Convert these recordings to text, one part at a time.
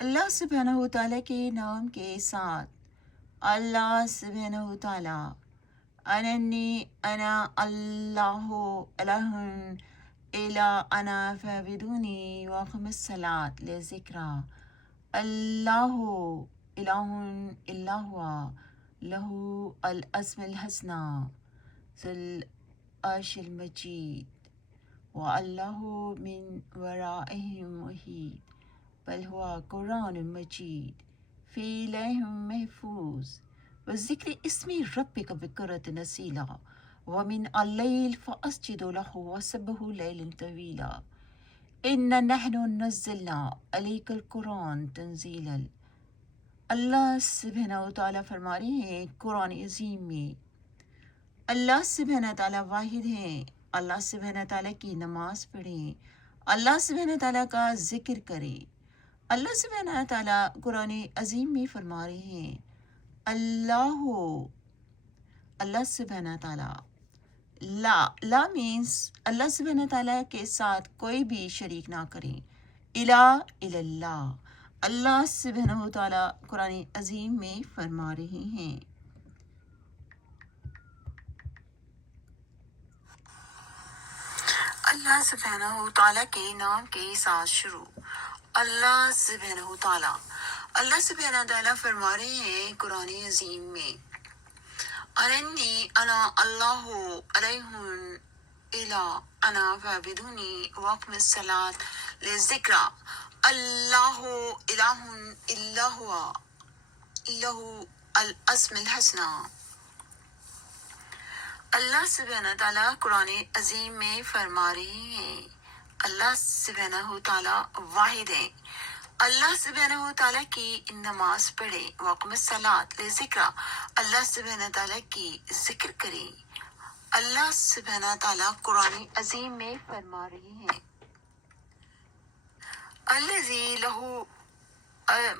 اللہ سبحانہ و تعالیٰ کے نام کے ساتھ۔ اللہ سبحانہ و تعالیٰ اننی انا اللہ الہ الا انا فاعبدونی واقم الصلاۃ لذکرہ۔ اللہ الہ الا ہوا لہ الاسم الحسنی ذو العرش المجید واللہ من ورائہم محیط بل ہوا قرآن مجید فی لوح محفوظ وذکر اسم ربک بکرۃ نصیلا ومن اللیل فاسجد لہ وسبح لیلا طویلا انا نحن نزلنا علیک القرآن تنزیلا۔ اللہ سبحانہ و تعالیٰ فرما رہے ہیں قرآن عظیم میں اللہ سبحانہ تعالیٰ واحد ہیں۔ اللہ سبحانہ تعالیٰ کی نماز پڑھیں، اللہ سبحانہ تعالیٰ کا ذکر کریں۔ اللہ سبحانہ تعالیٰ قرآن عظیم میں فرما رہے ہیں اللہ اللہ سبحانہ تعالیٰ لا مینس اللہ سبحانہ تعالیٰ کے ساتھ کوئی بھی شریک نہ کریں، اللہ اللہ سبحانہ و تعالیٰ قرآن عظیم میں فرما رہے ہیں۔ اللہ سبحانہ و تعالیٰ کے نام کے ساتھ شروع۔ اللہ سبحانہ و تعالیٰ اللہ سبحانہ تعالیٰ فرما رہے ہیں قرآن عظیم میں ارنی انا اللہ الہ الا انا فاعبدونی واقم الصلاۃ لذکرہ۔ اللہ الہ الا ہوا لہ الاسم الحسنی۔ اللہ سبحانہ تعالیٰ قرآن عظیم میں فرما رہے ہیں اللہ سبحانہ تعالیٰ واحد ہیں۔ اللہ سبحانہ تعالیٰ کی نماز پڑھیں، واقم الصلاۃ لذکرہ، اللہ سبحانہ تعالیٰ کی ذکر کریں۔ اللہ سبحانہ تعالیٰ قرآن عظیم میں فرما رہے ہیں الذی لہ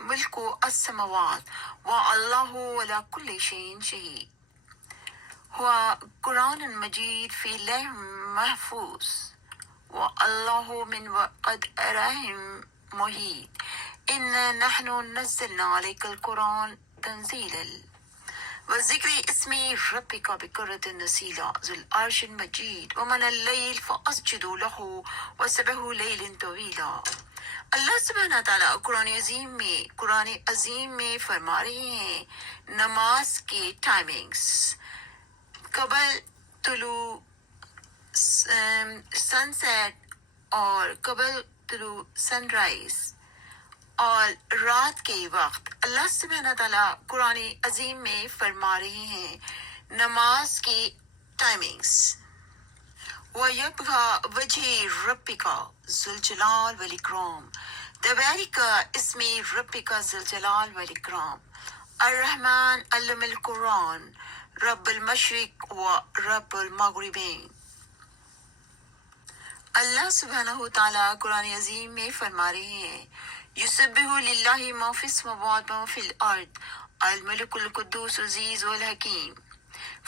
ملک السماوات واللہ علی کل شیء شہید ہوا قرآن مجید فی لوح محفوظ واللہ من ورائہم محیط انا نحن نزلنا علیک القرآن تنزیلا وذکر اسم ربک بکرۃ نصیلا ذو العرش المجید ومن اللیل فاسجد لہ وسبح لیلا طویلا۔ اللہ سبحانہ تعالیٰ قرآن عظیم میں فرما رہے ہیں نماز کی ٹائمنگز قبل طلوع سن سیٹ اور قبل طلوع سن رائز اور رات کے وقت۔ اللہ سبحانہ تعالیٰ قرآن عظیم میں فرما رہے ہیں نماز کی ٹائمنگز وَيَبْقَى وَجْهُ رَبِّكَ ذُو الْجَلَالِ وَالْإِكْرَامِ تبارك اسم ربك ذو الجلال والإكرام الرحمن علم القرآن رب المشرق و رب المغربین۔ اللہ سبحانہ تعالیٰ قرآن عظیم میں فرما رہے ہیں یسبح للہ ما فی السماوات و ما فی الارض الملک القدوس العزیز الحکیم۔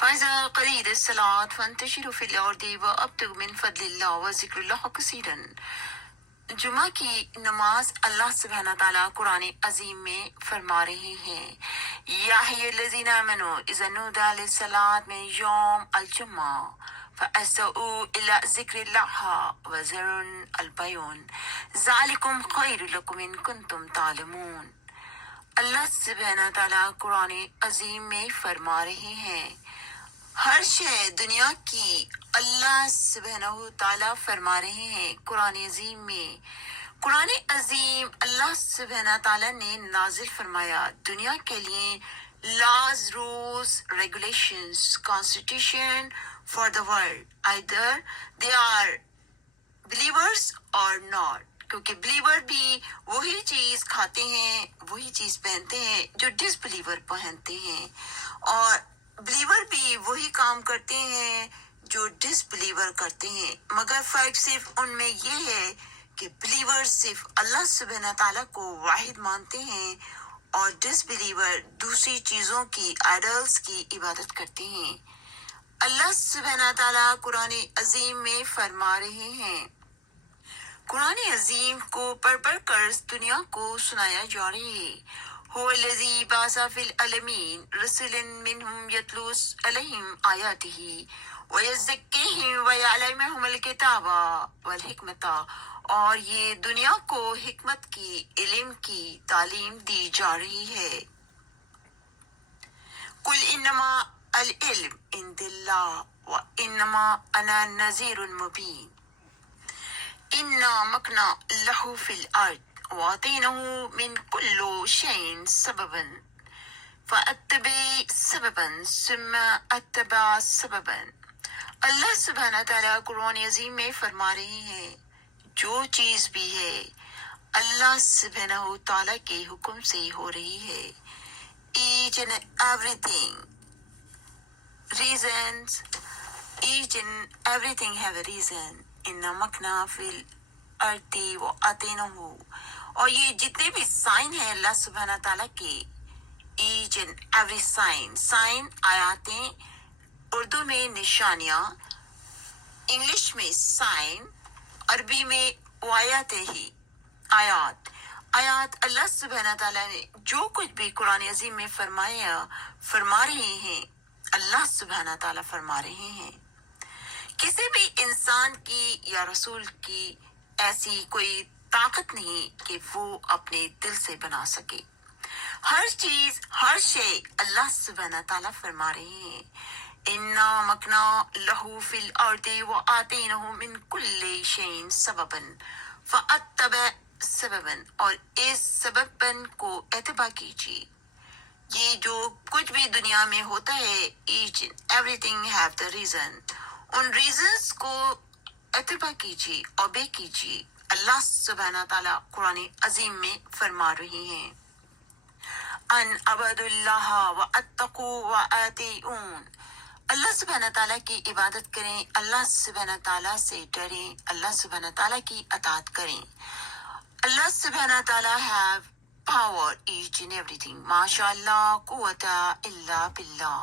فإذا قضيت الصلاة فانتشروا في الأرض وابتغوا من فضل الله وذكروا الله كثيرا۔ جمعہ کی نماز اللہ سبحانہ تعالیٰ قرآن عظیم میں فرما رہے ہیں یا أيها الذين آمنوا إذا نودي للصلاة من يوم الجمعة فاسعوا إلى ذكر الله وذروا البيع ذلكم خير لكم إن كنتم تعلمون۔ اللہ سبحانہ تعالیٰ قرآن عظیم میں فرما رہے ہیں ہر شے دنیا کی اللہ سبحانہ تعالیٰ فرما رہے ہیں قرآن عظیم میں قرآن عظیم اللہ سبحانہ تعالیٰ نے نازل فرمایا دنیا کے لیے laws rules regulations constitution for the world either they are believers or not، کیونکہ بلیور بھی وہی چیز کھاتے ہیں وہی چیز پہنتے ہیں جو ڈس بلیور پہنتے ہیں اور بلیور بھی وہی کام کرتے ہیں جو ڈس بلیور کرتے ہیں، مگر فرق صرف ان میں یہ ہے کہ بلیور صرف اللہ سبحانہ تعالیٰ کو واحد مانتے ہیں اور ڈس بلیور دوسری چیزوں کی آئیڈلز کی عبادت کرتے ہیں۔ اللہ سبحانہ تعالیٰ قرآن عظیم میں فرما رہے ہیں قرآن عظیم کو پڑھ پڑھ کر دنیا کو سنایا جا رہا ہے. هو الذی بعث فی العالمین رسولا منہم یتلو علیہم آیاتہ ویزکیہم ویعلمہم الکتاب والحکمۃ، اور یہ دنیا کو حکمت کی، علم کی تعلیم دی جا رہی ہے. قل انما العلم عند اللہ وانما انا نذیر مبین. انا مکنا لہ فی الارض واتینہ من کل شیء سببا فاتبع سببا ثم اتبع سببا. اللہ سبحانہ تعالیٰ قرآن عظیم میں فرما رہے ہیں جو چیز بھی ہے اللہ سبحانہ تعالیٰ کے حکم سے ہو رہی ہے. each and everything reasons, each and everything have a reason. اِنَّا مَكْنَا فِي الْأَرْضِ وَآتَيْنَاهُ، اور یہ جتنے بھی سائن ہیں اللہ سبحانہ تعالیٰ کے، each and every sign, sign آیاتیں، اردو میں نشانیاں، انگلش میں سائن، عربی میں آیاتیں ہی، آیات. آیات اللہ سبحانہ تعالیٰ نے جو کچھ بھی قرآن عظیم میں فرما رہے ہیں، اللہ سبحانہ تعالیٰ فرما رہے ہیں. کسی بھی انسان کی یا رسول کی ایسی کوئی طاقت نہیں کہ وہ اپنے دل سے بنا سکے. ہر چیز، ہر شے اللہ سبحانہ تعالیٰ فرما رہے ہیں. انا مکنا لہو فی الارض وآتینہ من کل شیء سببا فاتبع سببا، اور اس سبب کو اتباع کیجیے. یہ جو کچھ بھی دنیا میں ہوتا ہے، each everything have the reason, ان ریزنز کو اتباع کیجیے، اوبے کیجیے. اللہ سبحانہ تعالیٰ قرآن عظیم میں فرما رہے ہیں ان عبد اللہ واتقوا وآتیون. اللہ سبحانہ تعالیٰ کی عبادت کریں، اللہ سبحانہ تعالیٰ سے ڈریں، اللہ سبحانہ تعالیٰ کی اطاعت کریں. اللہ سبحانہ تعالیٰ have power each and everything. ماشاء اللہ قوت الا باللہ.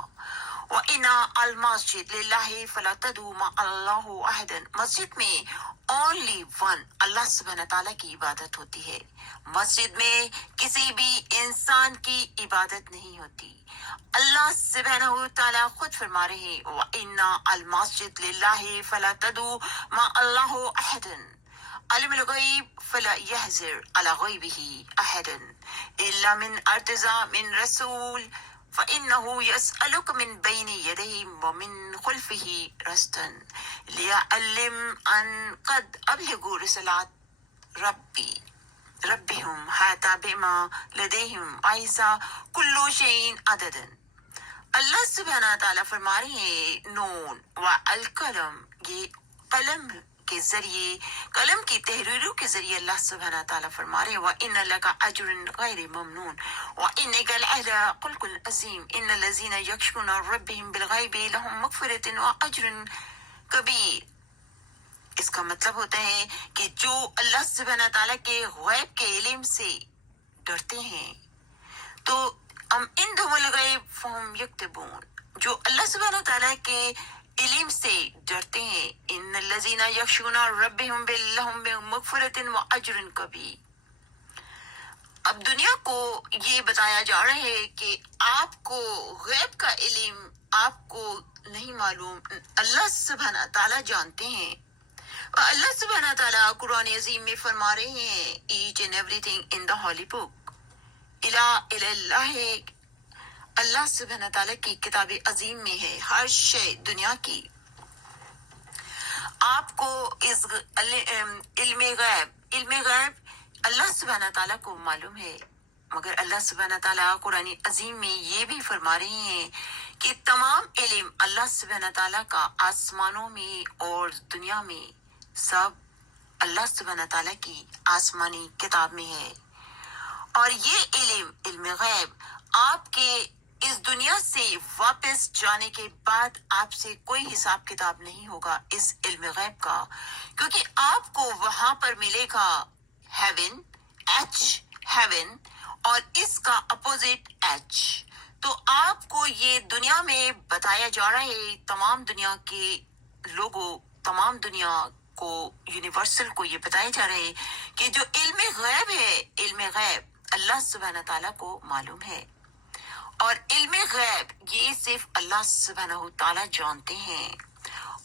وَإِنَّا الْمَسْجِدِ لِلَّهِ فَلَا تَدْعُوا مَعَ اللَّهِ أَحَدًا. مسجد میں only one اللہ سبحانہ تعالیٰ کی عبادت ہوتی ہے. مسجد میں کسی بھی انسان کی عبادت نہیں ہوتی. اللہ سبحانہ تعالیٰ خود فرما رہے ہیں وَإِنَّا الْمَسْجِدِ لِلَّهِ فَلَا تَدْعُوا مَعَ اللَّهِ أَحَدًا. علم الغیب فلا یحذر علی غیبہ احدا الا من ارتضی من رسول فإنه يسألك من بين يديه ومن خلفه رصدا ليعلم أن قد أبلغوا رسالات ربهم حتى بما لديهم عیسیٰ كل شيء عددا. اللہ سبحانہ تعالیٰ فرما رہے ہیں نون والقلم، یہ قلم کے ذریعے، قلم کی تحریروں کے ذریعے اللہ سبحانہ تعالیٰ فرما رہے ہیں وَإِنَّ لَكَ أَجْرٌ غَيْرَ مَمْنُونٍ وَإِنَّكَ لَعَلَىٰ خُلُقٍ عَظِيمٍ إِنَّ الَّذِينَ يَخْشَوْنَ رَبَّهُم بِالْغَيْبِ لَهُم مَغْفِرَةٌ وَأَجْرٌ كبير. اس کا مطلب ہوتا ہے کہ جو اللہ سبحانہ تعالیٰ کے غیب کے علم سے ڈرتے ہیں تو ہم عندهم الغیب فهم یکتبون، جو اللہ سبحانہ تعالیٰ کے علم سے ڈرتے ہیں، ان الذین یخشون ربهم لهم مغفرۃ واجر کبیر. اب دنیا کو یہ بتایا جا رہا ہے کہ آپ کو غیب کا علم آپ کو نہیں معلوم، اللہ سبحانہ تعالیٰ جانتے ہیں. اور اللہ سبحانہ تعالیٰ قرآن عظیم میں فرما رہے ہیں each and every thing in the holy book Allah ہے. اللہ سبحانہ تعالیٰ کی کتاب عظیم میں ہے ہر شے دنیا کی. آپ کو اس علم غیب اللہ سبحانہ تعالیٰ کو معلوم ہے، مگر اللہ سبحانہ تعالیٰ قرآن عظیم میں یہ بھی فرما رہے ہیں کہ تمام علم اللہ سبحانہ تعالیٰ کا آسمانوں میں اور دنیا میں سب اللہ سبحانہ تعالیٰ کی آسمانی کتاب میں ہے. اور یہ علم غیب آپ کے اس دنیا سے واپس جانے کے بعد آپ سے کوئی حساب کتاب نہیں ہوگا اس علم غیب کا، کیونکہ آپ کو وہاں پر ملے گا ہیون، ہیون، اور اس کا اپوزٹ ایچ. تو آپ کو یہ دنیا میں بتایا جا رہا ہے تمام دنیا کے لوگوں، تمام دنیا کو یونیورسل کو یہ بتائے جا رہے کہ جو علم غیب ہے، علم غیب اللہ سبحانہ تعالیٰ کو معلوم ہے، اور علم غیب یہ صرف اللہ سبحانہ تعالیٰ جانتے ہیں۔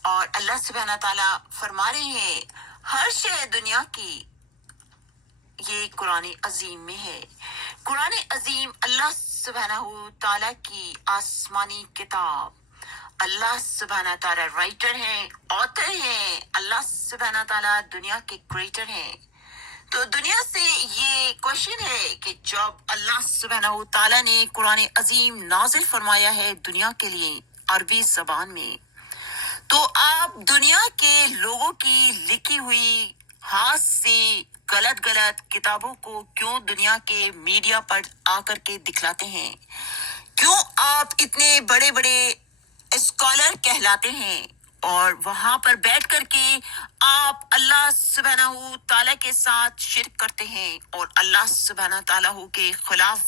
اور اللہ سبحانہ تعالیٰ فرما رہے ہیں ہر شے دنیا کی یہ قرآن عظیم میں ہے۔ قرآن عظیم اللہ سبحانہ تعالیٰ کی آسمانی کتاب، اللہ سبحانہ تعالیٰ رائٹر ہیں، آتھر ہیں، اللہ سبحانہ تعالیٰ دنیا کے کریٹر ہیں۔ تو دنیا سے یہ کوشچن ہے کہ جب اللہ سبحانہ تعالیٰ نے قرآن عظیم نازل فرمایا ہے دنیا کے لیے عربی زبان میں، تو آپ دنیا کے لوگوں کی لکھی ہوئی ہاتھ سے غلط کتابوں کو کیوں دنیا کے میڈیا پر آ کر کے دکھلاتے ہیں؟ کیوں آپ اتنے بڑے بڑے اسکالر کہلاتے ہیں اور وہاں پر بیٹھ کر کے آپ اللہ سبحانہ تعالیٰ کے ساتھ شرک کرتے ہیں اور اللہ سبحانہ تعالیٰ کے خلاف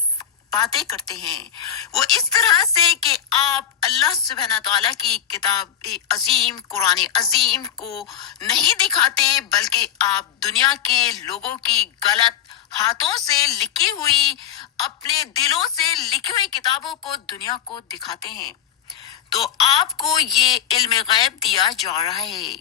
باتیں کرتے ہیں؟ وہ اس طرح سے کہ آپ اللہ سبحانہ تعالیٰ کی کتاب عظیم قرآن عظیم کو نہیں دکھاتے، بلکہ آپ دنیا کے لوگوں کی غلط ہاتھوں سے لکھی ہوئی، اپنے دلوں سے لکھی ہوئی کتابوں کو دنیا کو دکھاتے ہیں۔ تو آپ کو یہ علم غیب دیا جا رہا ہے